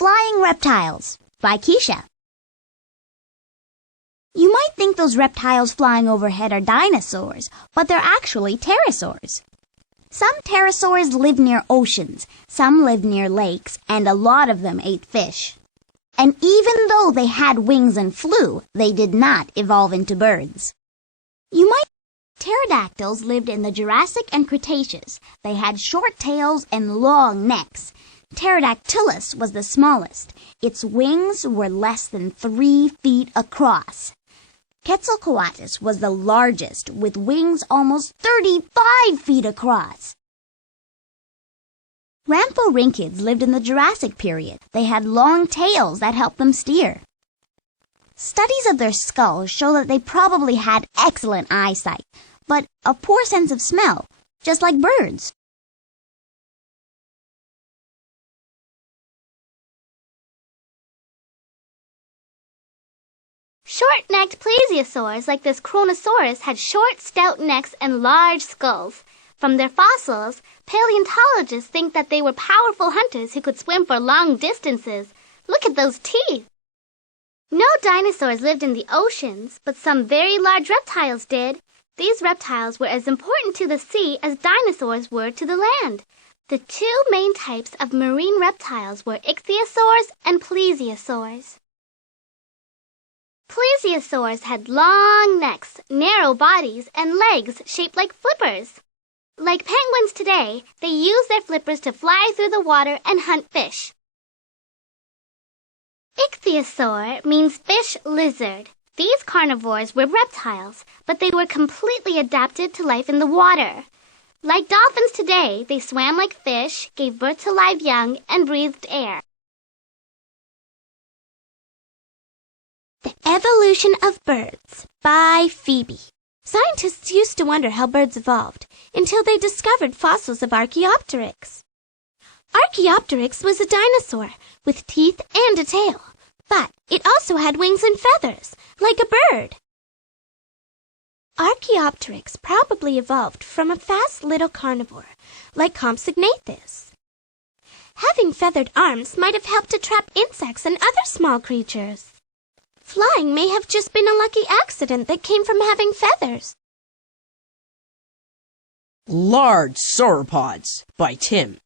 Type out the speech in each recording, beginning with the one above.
Flying Reptiles by Keisha. You might think those reptiles flying overhead are dinosaurs, but they're actually pterosaurs. Some pterosaurs live near oceans, some live near lakes, and a lot of them ate fish. And even though they had wings and flew, they did not evolve into birds. Pterodactyls lived in the Jurassic and Cretaceous. They had short tails and long necks. Pterodactylus was the smallest. Its wings were less than 3 feet across. Quetzalcoatlus was the largest, with wings almost 35 feet across. Ramphorhynchids lived in the Jurassic period. They had long tails that helped them steer. Studies of their skulls show that they probably had excellent eyesight, but a poor sense of smell, just like birds. Short-necked plesiosaurs like this Kronosaurus had short, stout necks and large skulls. From their fossils, paleontologists think that they were powerful hunters who could swim for long distances. Look at those teeth! No dinosaurs lived in the oceans, but some very large reptiles did. These reptiles were as important to the sea as dinosaurs were to the land. The two main types of marine reptiles were ichthyosaurs and plesiosaurs. Plesiosaurs had long necks, narrow bodies, and legs shaped like flippers. Like penguins today, they use their flippers to fly through the water and hunt fish. Ichthyosaur means fish lizard. These carnivores were reptiles, but they were completely adapted to life in the water. Like dolphins today, they swam like fish, gave birth to live young, and breathed air. The Evolution of Birds by Phoebe. Scientists used to wonder how birds evolved until they discovered fossils of Archaeopteryx. Archaeopteryx was a dinosaur with teeth and a tail, but it also had wings and feathers, like a bird. Archaeopteryx probably evolved from a fast little carnivore, like Compsognathus. Having feathered arms might have helped to trap insects and other small creatures. Flying may have just been a lucky accident that came from having feathers. Large sauropods by Tim.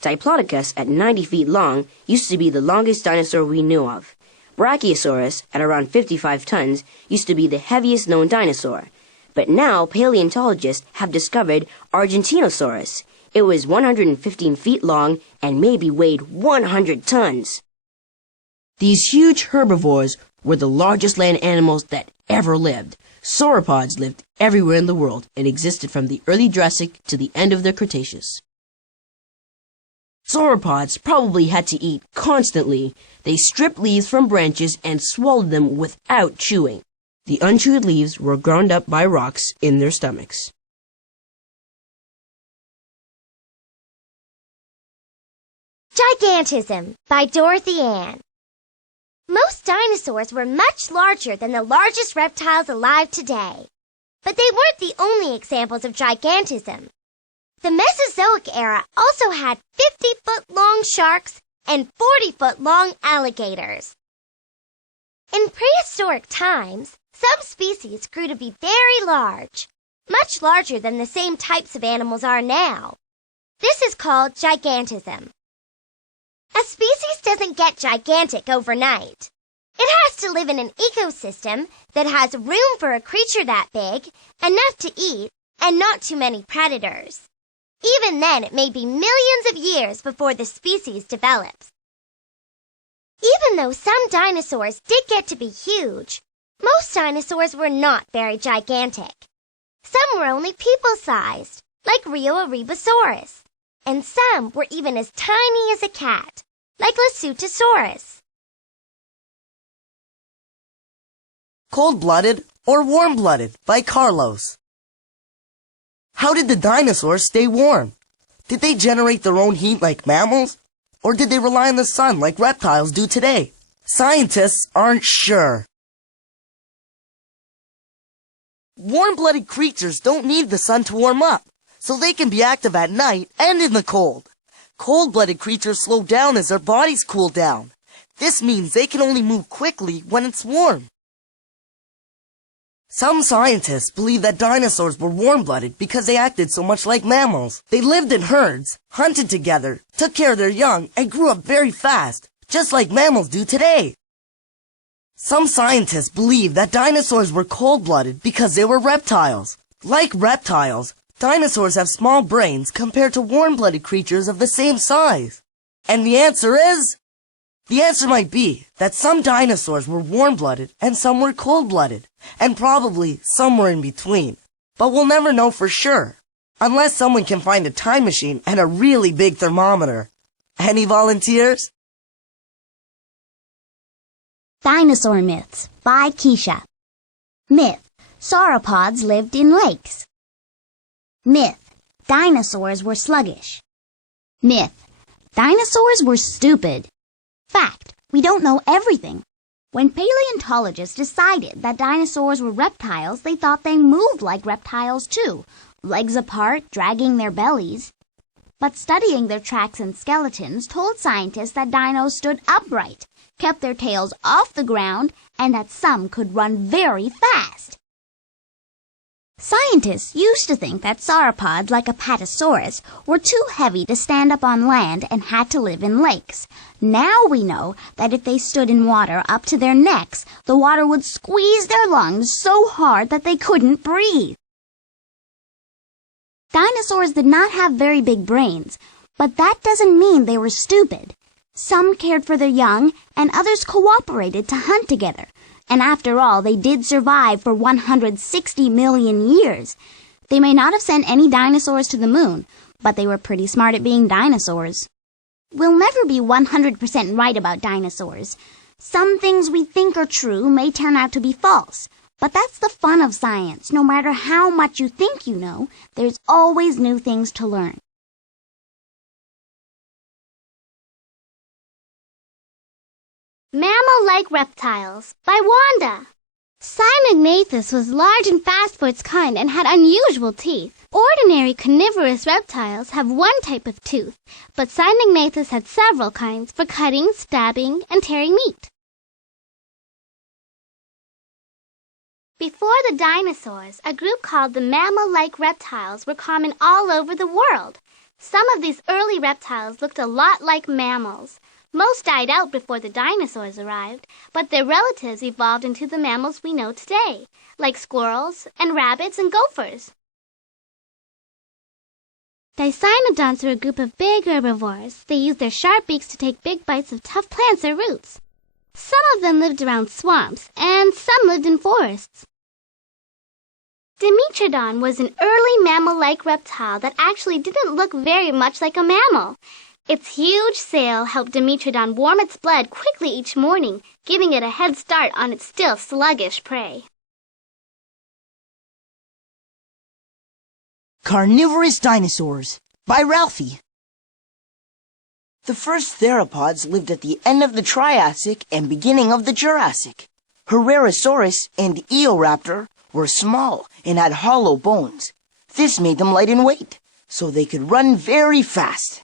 Diplodocus, at 90 feet long, used to be the longest dinosaur we knew of. Brachiosaurus, at around 55 tons, used to be the heaviest known dinosaur. But now paleontologists have discovered Argentinosaurus. It was 115 feet long and maybe weighed 100 tons. These huge herbivores were the largest land animals that ever lived. Sauropods lived everywhere in the world and existed from the early Jurassic to the end of the Cretaceous. Sauropods probably had to eat constantly. They stripped leaves from branches and swallowed them without chewing. The unchewed leaves were ground up by rocks in their stomachs. Gigantism by Dorothy Ann. Most dinosaurs were much larger than the largest reptiles alive today. But they weren't the only examples of gigantism. The Mesozoic era also had 50-foot-long sharks and 40-foot-long alligators. In prehistoric times, some species grew to be very large, much larger than the same types of animals are now. This is called gigantism. A species doesn't get gigantic overnight. It has to live in an ecosystem that has room for a creature that big, enough to eat, and not too many predators. Even then, it may be millions of years before the species develops. Even though some dinosaurs did get to be huge, most dinosaurs were not very gigantic. Some were only people-sized, like Rheoerebasaurus, and some were even as tiny as a cat, like Lasutosaurus. Cold-Blooded or Warm-Blooded by Carlos. How did the dinosaurs stay warm? Did they generate their own heat like mammals? Or did they rely on the sun like reptiles do today? Scientists aren't sure. Warm-blooded creatures don't need the sun to warm up, so they can be active at night and in the cold. Cold-blooded creatures slow down as their bodies cool down. This means they can only move quickly when it's warm. Some scientists believe that dinosaurs were warm-blooded because they acted so much like mammals. They lived in herds, hunted together, took care of their young, and grew up very fast, just like mammals do today. Some scientists believe that dinosaurs were cold-blooded because they were reptiles. Like reptiles, dinosaurs have small brains compared to warm-blooded creatures of the same size. And the answer is... The answer might be that some dinosaurs were warm-blooded and some were cold-blooded, and probably somewhere in between. But we'll never know for sure, unless someone can find a time machine and a really big thermometer. Any volunteers? Dinosaur Myths by Keisha. Myth: sauropods lived in lakes. Myth: dinosaurs were sluggish. Myth: dinosaurs were stupid. Fact: we don't know everything. When paleontologists decided that dinosaurs were reptiles, they thought they moved like reptiles too, legs apart, dragging their bellies. But studying their tracks and skeletons told scientists that dinos stood upright, kept their tails off the ground, and that some could run very fast. Scientists used to think that sauropods like Apatosaurus were too heavy to stand up on land and had to live in lakes. Now we know that if they stood in water up to their necks, the water would squeeze their lungs so hard that they couldn't breathe. Dinosaurs did not have very big brains, but that doesn't mean they were stupid. Some cared for their young, and others cooperated to hunt together. And after all, they did survive for 160 million years. They may not have sent any dinosaurs to the moon, but they were pretty smart at being dinosaurs. We'll never be 100% right about dinosaurs. Some things we think are true may turn out to be false. But that's the fun of science. No matter how much you think you know, there's always new things to learn. Mammal-like reptiles by Wanda. Cymognathus was large and fast for its kind and had unusual teeth. Ordinary carnivorous reptiles have one type of tooth, but Cymognathus had several kinds for cutting, stabbing, and tearing meat. Before the dinosaurs, a group called the mammal-like reptiles were common all over the world. Some of these early reptiles looked a lot like mammals. Most died out before the dinosaurs arrived, but their relatives evolved into the mammals we know today, like squirrels and rabbits and gophers. Dicynodonts are a group of big herbivores. They use their sharp beaks to take big bites of tough plants or roots. Some of them lived around swamps, and some lived in forests. Dimetrodon was an early mammal-like reptile that actually didn't look very much like a mammal. Its huge sail helped Dimetrodon warm its blood quickly each morning, giving it a head start on its still sluggish prey. Carnivorous Dinosaurs by Ralphie. The first theropods lived at the end of the Triassic and beginning of the Jurassic. Herrerasaurus and Eoraptor were small and had hollow bones. This made them light in weight, so they could run very fast.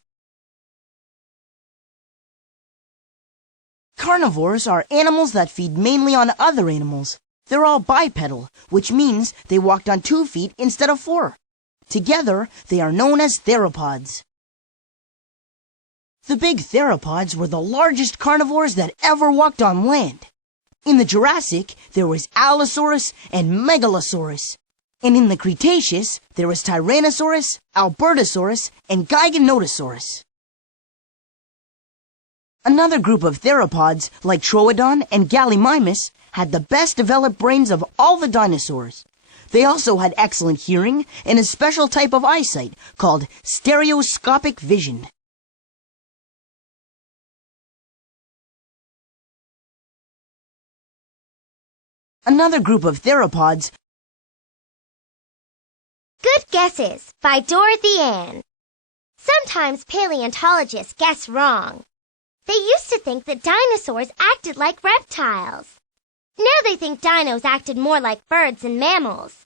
Carnivores are animals that feed mainly on other animals. They're all bipedal, which means they walked on 2 feet instead of 4. Together, they are known as theropods. The big theropods were the largest carnivores that ever walked on land. In the Jurassic, there was Allosaurus and Megalosaurus. And in the Cretaceous, there was Tyrannosaurus, Albertosaurus, and Giganotosaurus. Another group of theropods, like Troodon and Gallimimus, had the best developed brains of all the dinosaurs. They also had excellent hearing and a special type of eyesight called stereoscopic vision. Another group of theropods. Good Guesses by Dorothy Ann. Sometimes paleontologists guess wrong. They used to think that dinosaurs acted like reptiles. Now they think dinos acted more like birds and mammals.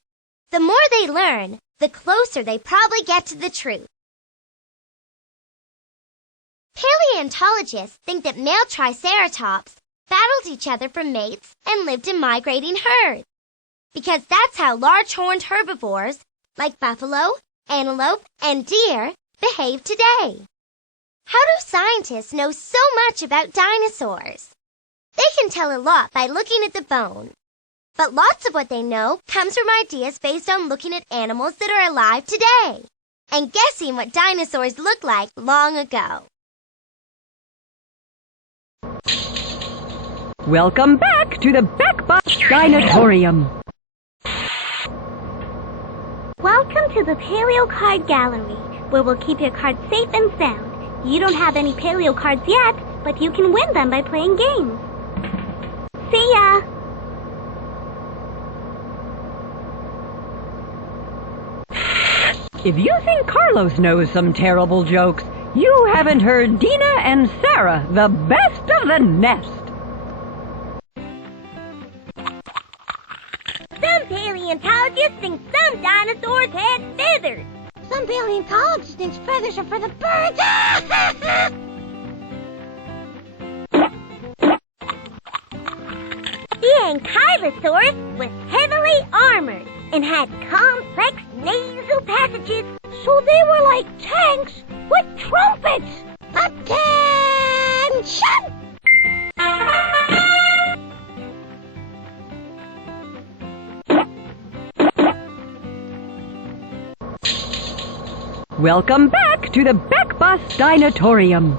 The more they learn, the closer they probably get to the truth. Paleontologists think that male triceratops battled each other for mates and lived in migrating herds, because that's how large-horned herbivores like buffalo, antelope, and deer behave today. How do scientists know so much about dinosaurs? They can tell a lot by looking at the bone. But lots of what they know comes from ideas based on looking at animals that are alive today and guessing what dinosaurs looked like long ago. Welcome back to the Backbot Dinosaurium. Welcome to the Paleo Card Gallery, where we'll keep your cards safe and sound. You don't have any Paleo cards yet, but you can win them by playing games. See ya! If you think Carlos knows some terrible jokes, you haven't heard Dina and Sarah, the best of the nest. Some paleontologists think some dinosaurs had feathers. Some paleontologists think feathers are for the birds. The Ankylosaurus was heavily armored and had complex nasal passages, so they were like tanks with trumpets. Attention! Welcome back to the Backbot Dinosaurium.